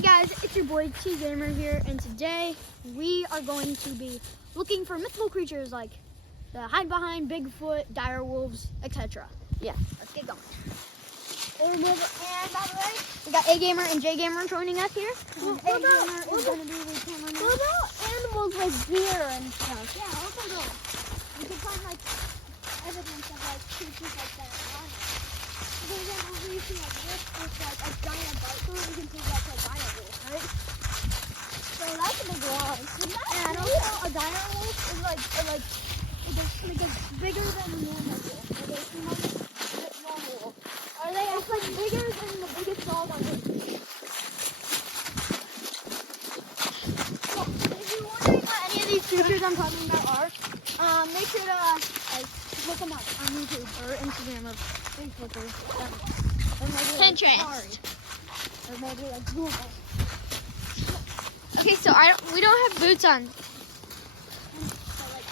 Hey guys, it's your boy T Gamer here, and today we are going to be looking for mythical creatures like the hide behind, Bigfoot, dire wolves, etc. Yeah, let's get going. And by the way, we got A Gamer and J Gamer joining us here. And A Gamer is going to be the cameraman. What about animals like deer and stuff? Yeah, also those. We can find like evidence of like creatures like that. Because then over you see like this with like a giant bite, we can see that's a dire wolf, right? So that's a big one. And also a dire wolf is like bigger than a normal wolf. Like a humongous normal wolf. Are they actually bigger than the biggest dog on earth? So if you're wondering what any of these creatures I'm talking about are, make sure to like look them up on YouTube or Instagram or Facebook or maybe Pinterest. Or maybe like Google. Okay, so we don't have boots on. So like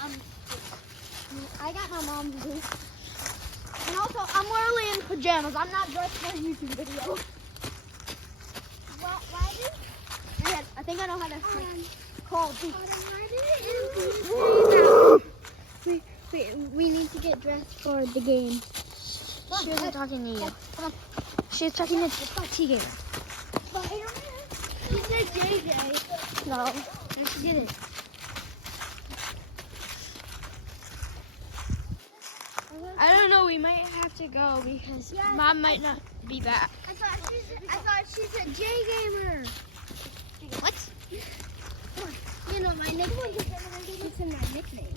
I got my mom's boots. And also I'm literally in pajamas. I'm not dressed for a YouTube video. Why do? I think I know how to call boots. We need to get dressed for the game. She wasn't talking to you. She was talking to T Gamer. She said JJ. No, she didn't. I don't know. We might have to go because Mom might not be back. I thought she said J Gamer. What? You know my nickname. She said my nickname.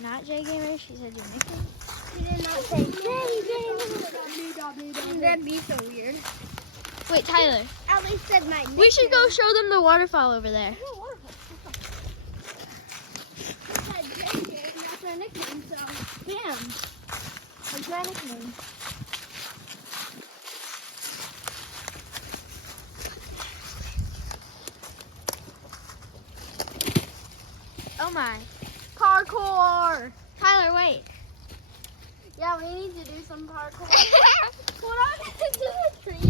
Not J Gamer. She said your nickname. She did not say J Gamer. That'd be so weird. Wait, Tyler. At least said my nickname. We should go show them the waterfall over there. She said JJ, and that's her nickname, so bam. That's her nickname. Oh my. Parkour. Tyler, wait. Yeah, we need to do some parkour. What are we going to do with trees?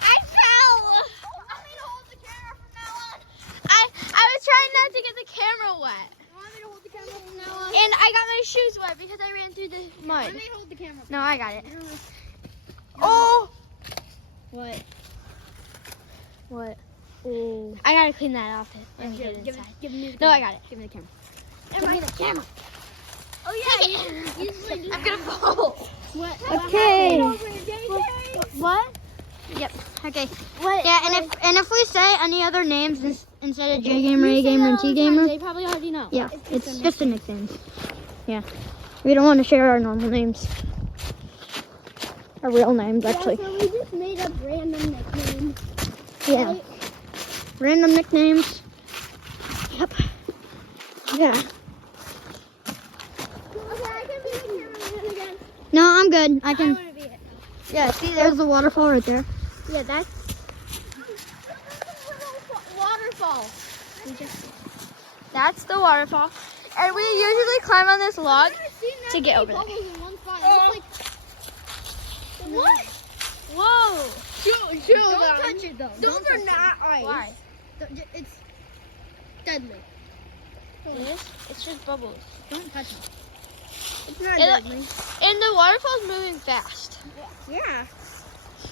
I fell. Want me to hold the camera from now on? I was trying not to get the camera wet. You want me to hold the camera from now on? And I got my shoes wet because I ran through the mud. Let me hold the camera. No, I got it. Oh! What? What? Oh. I gotta clean that off. And Give get it me inside. the camera. No, I got it. Give me the camera. Give me the camera. Oh yeah, you usually do I'm gonna fall. What? Okay. What? Yep. Okay. What? Yeah, and if we say any other names instead of J Gamer, A Gamer, and T Gamer, They probably already know. yeah, it's just a nickname. Yeah. We don't want to share our normal names. Our real names, actually. Yeah, so we just made up random nicknames. Yeah. Right? Random nicknames. Yep. Yeah. Okay, I can be the cameraman again. No, I'm good. I I can. want to be it. Yeah, see, there's the waterfall right there. Yeah, that's waterfall. That's the waterfall. And we usually climb on this log to get over there. What? Whoa! Don't touch it though. Those are not ice. Why? It's deadly. It is? It's just bubbles. Don't touch it. It's not It- deadly. And the waterfall's moving fast. Yeah.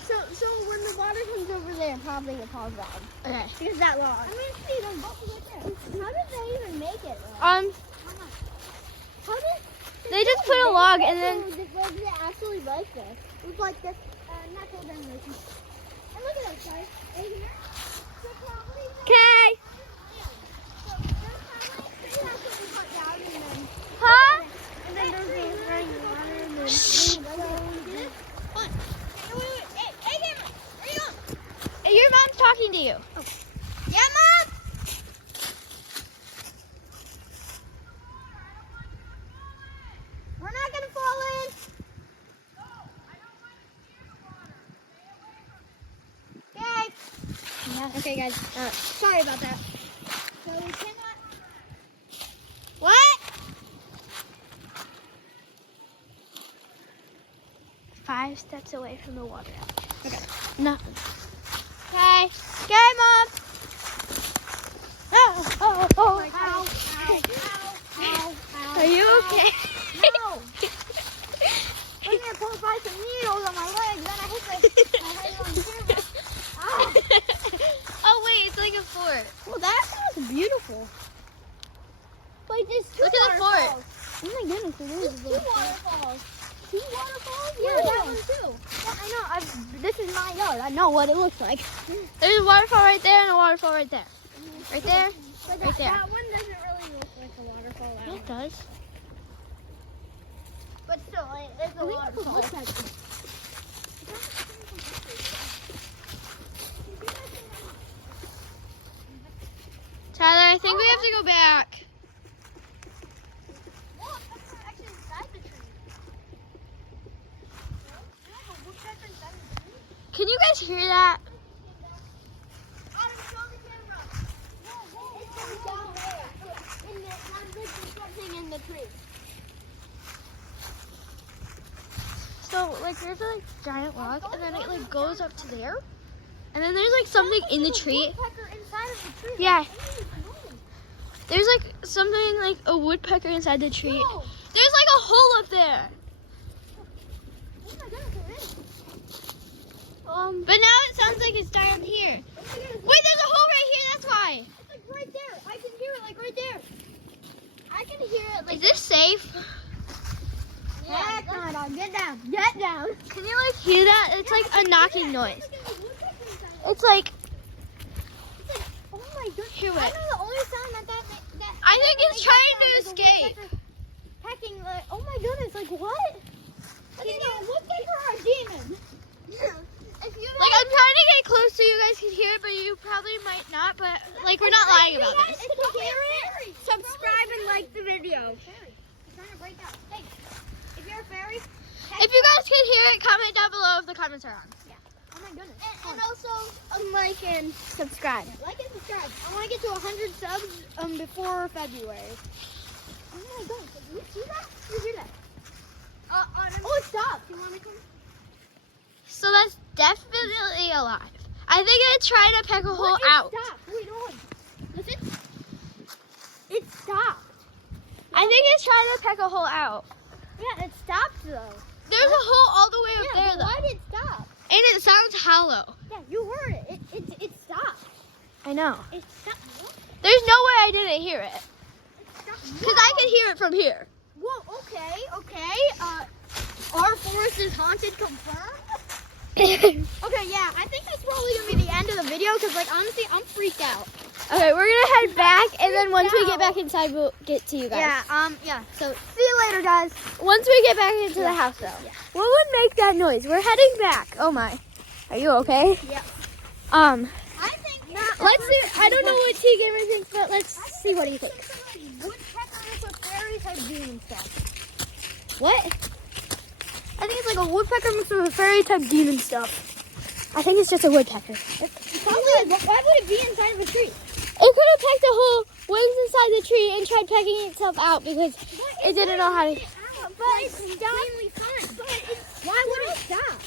So when the water comes over there, probably it falls down. Okay. Because that log. I mean, see, those bubbles right there. How did they even make it? Um, How did they just put a log and then. Was it actually like this? It was like this natural demolition. And look at those guys. Right here. So probably Okay. so there's probably they actually cut down and then Huh? and then there's the running water and then What? Wait. Hey, Gamer, where you going? Your mom's talking to you. Yeah, Mom. We're not gonna fall in. Okay. Yeah. Okay, guys. Sorry about that. So we cannot. What? 5 steps away from the water. Okay. Nothing. Okay. Okay, Mom. Oh, ow, ow, ow, ow. Are you okay? No. I'm gonna pull by some needles on my legs, then I hit my head on camera. Ow. Oh wait, it's like a fort. Well, that sounds beautiful. Wait, there's two Look at the fort. waterfalls. Oh my goodness, it is. There's two waterfalls. Two waterfalls? Yeah, that one too. Yeah, I know. This is my yard. I know what it looks like. There's a waterfall right there and a waterfall right there. Right there. But Right there. That one doesn't really look like a waterfall. Yeah, it does. But still, it's a waterfall. Tyler, I think we have to go back. Look, that's actually inside the tree. Can you guys hear that? Adam, show the camera. It's down there. Something in the tree. So like there's a like giant log and then it like goes up to there. And then there's like something in the tree. Woodpecker inside of the tree. Yeah. There's like something like a woodpecker inside the tree. Whoa. There's like a hole up there. Oh my goodness, there is. But now it sounds like it's down here. Oh my goodness. Wait, there's a hole right here, that's why. It's like right there. I can hear it like right there. I can hear it like. Is this safe? Heck no, dog. Get down. Get down. Can you like hear that? It's like a knocking noise. Look at the woodpecker inside. It's like, Oh my goodness. Hear I it. know the only sound that I think it's trying to is a escape. woodpecker pecking. Like, oh my goodness. Like what? Look at the woodpecker or a demon. If you Like I'm trying to get close so you guys can hear it, but you probably might not. But like we're not lying about this. If you hear it, subscribe and like the video. It's trying to break out. Hey, if you're a fairy, If you guys can hear it, comment down below if the comments are on. oh my goodness. And also like and subscribe. Like and subscribe. I want to get to 100 subs before February. Oh my goodness. Did you see that? You hear that? Oh, it stopped. You want to come? So that's definitely alive. I think it's trying to peck a hole What? It out. stopped. Wait, hold on. Listen. It stopped. I think it's trying to peck a hole out. Yeah, it stopped though. There's a hole all the way up Yeah, there but though. why did it stop? And it sounds hollow. Yeah, you heard it. It stopped. I know. It stopped. What? There's no way I didn't hear it. It stopped. Because I can hear it from here. Whoa, okay. Our forest is haunted, confirmed? Okay, Okay, yeah, I think that's probably going to be the end of the video because, like, honestly, I'm freaked out. we're gonna head back, and then once we get back inside, we'll get to you guys. Yeah, so see you later, guys. Once we get back into the house, though. Yeah. What would make that noise? We're heading back. Oh my. Are you okay? Yeah. I think let's see. I don't know what T Gamer thinks, but let's see what he thinks. Woodpeckers with fairies have demon stuff. What? I think it's like a woodpecker mixed with a fairy type demon stuff. I think it's just a woodpecker. Probably, why would it be inside of a tree? It could have pecked a hole wings inside the tree and tried pecking itself out because it didn't know how to. But it's extremely fun. Why would it stop?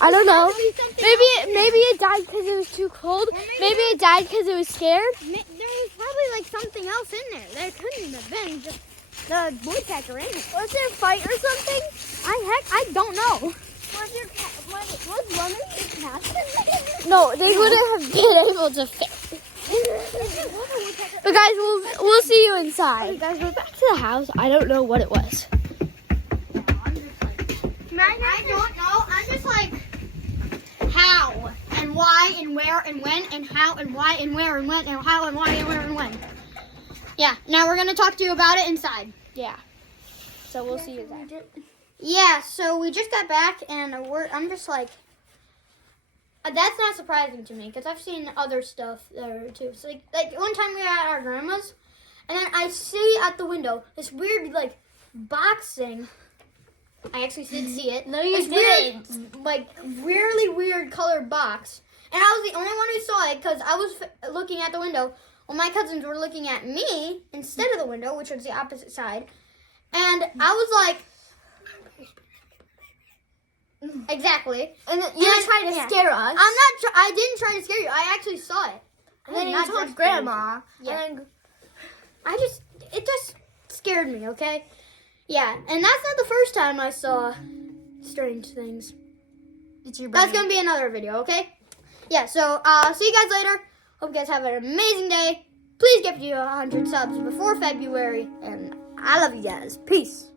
I don't know. Maybe Maybe it died because it was too cold. Maybe it died because it was scared. There was probably like something else in there. There couldn't have been just the woodpecker in it. Was there a fight or something? I don't know. Was running this past? No, they wouldn't have been able to fit. But guys, we'll see you inside. Okay, guys, we're back to the house. I don't know what it was. I don't know. I'm just like, how and why and where and when and how and why and where and when and how and why and where and when. Yeah. Now we're gonna talk to you about it inside. Yeah. So we'll see you inside. Yeah. So we just got back and I'm just like, that's not surprising to me because I've seen other stuff there too. So like one time we were at our grandma's, and then I see at the window this weird like box thing. I actually did see it. No, you This weird, like really weird colored box, and I was the only one who saw it because I was looking at the window. Well, my cousins were looking at me instead of the window, which was the opposite side, and I was like, Exactly. And then You you're trying to scare us. I'm not. I didn't try to scare you. I actually saw it. And then I you did not told just Grandma. Yeah. And then, It just scared me. Okay. Yeah, and that's not the first time I saw strange things. it's your That's gonna be another video. Okay. Yeah. So see you guys later. Hope you guys have an amazing day. Please get to 100 subs before February, and I love you guys. Peace.